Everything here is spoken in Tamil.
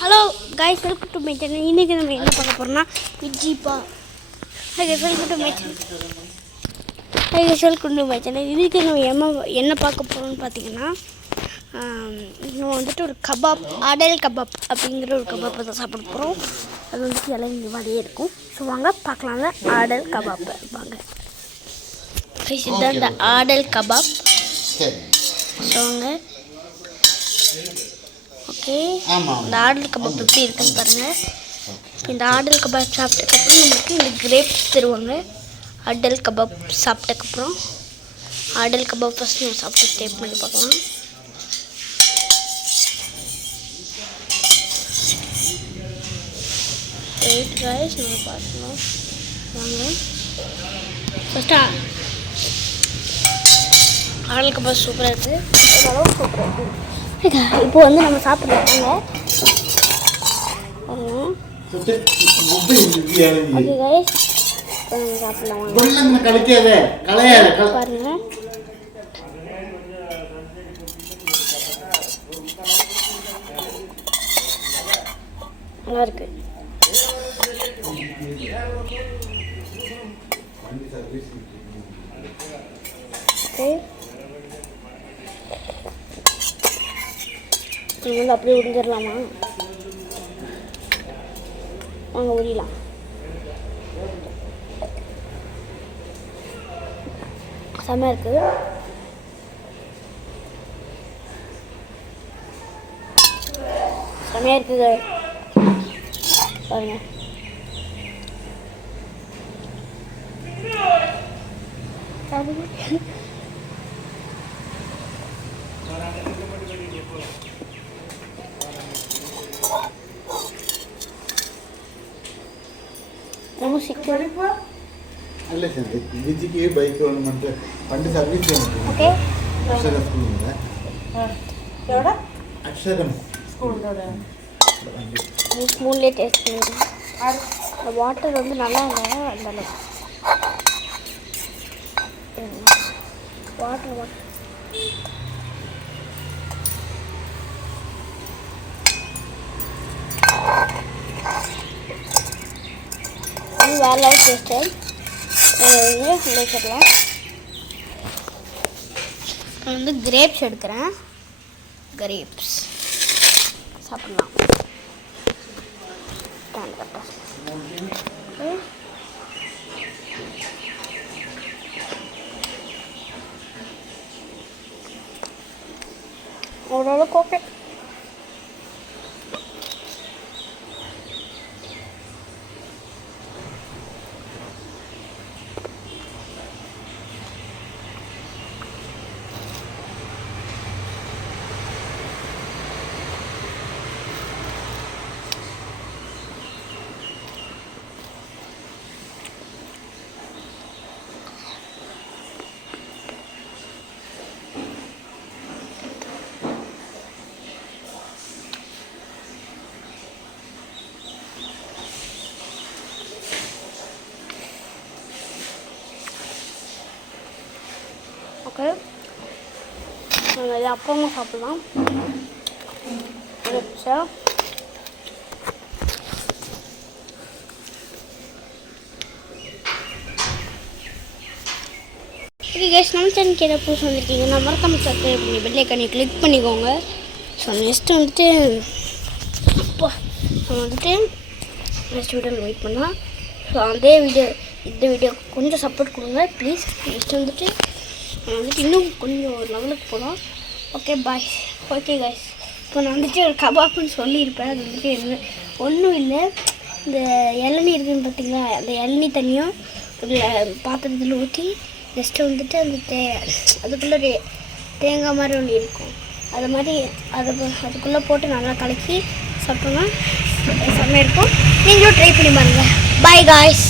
Hello guys, welcome to my channel. இன்றைக்கி நம்ம என்ன பார்க்க போகிறோம்னா Vijippa. Welcome to my channel. இன்றைக்கி நம்ம என்ன பார்க்க போகிறோம்னு பார்த்தீங்கன்னா, நம்ம வந்துட்டு ஒரு கபாப், ஆடல் கபாப் அப்படிங்கிற ஒரு கபாப்பை தான் சாப்பிட போகிறோம். அது வந்துட்டு இளநீ மாதிரியே இருக்கும். ஸோ வாங்க பார்க்கலாங்க ஆடல் கபாப். வாங்க கைஸ், இதுதான் இந்த ஆடல் கபாப். ஸோ வாங்க. ஓகே, இந்த ஆடல் கபாப் எப்படி இருக்குன்னு பாருங்கள். இந்த ஆடல் கபாப் சாப்பிட்டதுக்கப்புறம் நமக்கு இந்த கிரேப்ஸ் தருவாங்க. ஆடல் கபாப் சாப்பிட்டதுக்கப்புறம் ஆடல் கபாப் ஃபஸ்ட் நம்ம சாப்பிட்டு டேஸ்ட் பண்ணி பார்க்கலாம். வெயிட் கைஸ், நம்ம பார்க்கலாம் வாங்க. ஃபஸ்ட்டு ஆடல் கபாப் சூப்பராக இருக்குது, சூப்பராக இருக்குது. இப்போ வந்து நம்ம சாப்பிட்றோம். பாருங்க, நல்லா இருக்கு. ஓகே, நீங்கள் வந்து அப்படியே உறிஞ்சிடலாமா? வாங்க உரியலாம். செம்மையாக இருக்குது. செம்மையாக இருக்குது பாருங்க. ரொம்ப சீக்கிரம் ಅಲ್ಲೇ ಸರ್ ವಿಜಿಗೆ ಬೈಕ್ ಒಂದು ಪಂಡಿ ಸರ್ವಿಸ್ ಓಕೆ ಅಕ್ಷರ ಸ್ಕೂಲ್ ಇದೆ ಎವಡ ಅಕ್ಷರಂ ஸ்கூல் தோட ஸ்கூல்லே டேஸ்ட் பண்ணுங்க. அந்த வாட்டர் வந்து நல்லா இல்லை, அந்த அளவுக்கு வாட்டர் வேறு லெவல் டேஸ்ட்டு. வச்சிடலாம். நான் வந்து கிரேப்ஸ் எடுக்கிறேன். கிரேப்ஸ் சாப்பிடலாம். ஓரளவுக்கு ஓகே. ஓகே, நம்ம இதை அப்புறமா சாப்பிட்லாம். சார் ஓகே கேஸ், நம்ம சேனல் கேட்ட புதுசு வந்திருக்கீங்கன்னா மறக்காம சப்ஸ்கிரைப் பண்ணி பெல் ஐக்கானை கிளிக் பண்ணிக்கோங்க. ஸோ நெக்ஸ்ட்டு வந்துட்டு இப்போ நம்ம வந்துட்டு நெக்ஸ்ட் வீடியோவில் வெயிட் பண்ணலாம். ஸோ அதே இந்த வீடியோ கொஞ்சம் சப்போர்ட் கொடுங்க ப்ளீஸ். நெக்ஸ்ட் வந்துட்டு இன்னும் கொஞ்சம் ஒரு லெவலுக்கு போகலாம். Okay bye. ஓகே கைஸ், இப்போ நான் வந்துட்டு ஒரு கபாப்னு சொல்லியிருப்பேன். அது வந்துட்டு என்ன ஒன்றும் இல்லை, இந்த இளநீ இருக்குதுன்னு பார்த்தீங்களா, அந்த இளநீ தண்ணியும் ஒரு பாத்திரத்தில் ஊற்றி ஜஸ்ட்டு வந்துட்டு அந்த அதுக்குள்ளே தேங்காய் மாதிரி ஒன்று இருக்கும், அது மாதிரி அதுக்குள்ளே போட்டு நல்லா கலக்கி சாப்பிட்டோம்னா செம்மையாக இருக்கும். நீங்களும் ட்ரை பண்ணி பாருங்கள். Bye guys.